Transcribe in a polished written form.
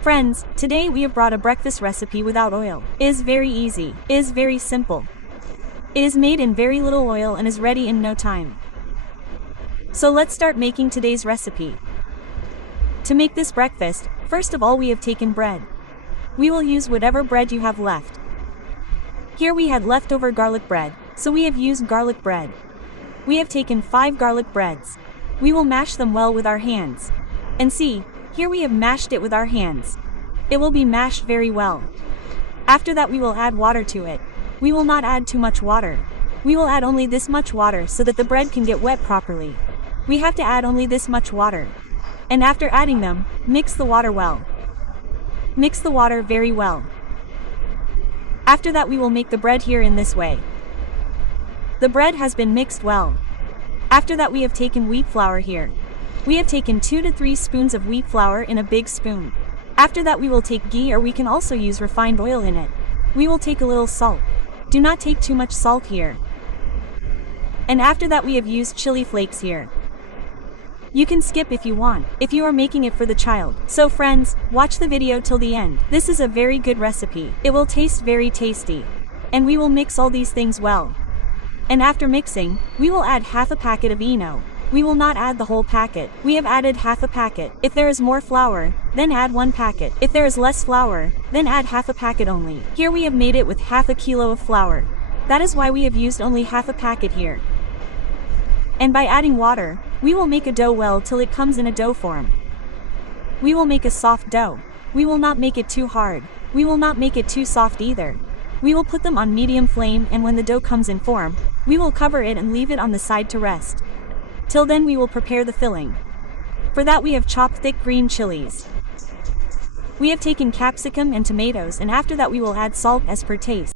Friends, today we have brought a breakfast recipe without oil. It is very easy. It is very simple. It is made in very little oil and is ready in no time. So let's start making today's recipe. To make this breakfast, first of all we have taken bread. We will use whatever bread you have left. Here we had leftover garlic bread, so we have used garlic bread. We have taken 5 garlic breads. We will mash them well with our hands. And see, here we have mashed it with our hands. It will be mashed very well. After that we will add water to it. We will not add too much water. We will add only this much water so that the bread can get wet properly. We have to add only this much water. And after adding them, mix the water well. Mix the water very well. After that we will make the bread here in this way. The bread has been mixed well. After that we have taken wheat flour here. We have taken 2 to 3 spoons of wheat flour in a big spoon. After that we will take ghee, or we can also use refined oil in it. We will take a little salt. Do not take too much salt here. And after that we have used chili flakes here. You can skip if you want, if you are making it for the child. So friends, watch the video till the end. This is a very good recipe. It will taste very tasty. And we will mix all these things well. And after mixing, we will add half a packet of Eno. We will not add the whole packet. We have added half a packet. If there is more flour, then add 1 packet. If there is less flour, then add half a packet only. Here we have made it with half a kilo of flour. That is why we have used only half a packet here. And by adding water, we will make a dough well till it comes in a dough form. We will make a soft dough. We will not make it too hard. We will not make it too soft either. We will put them on medium flame, and when the dough comes in form, we will cover it and leave it on the side to rest. Till then we will prepare the filling. For that we have chopped thick green chilies. We have taken capsicum and tomatoes, and after that we will add salt as per taste.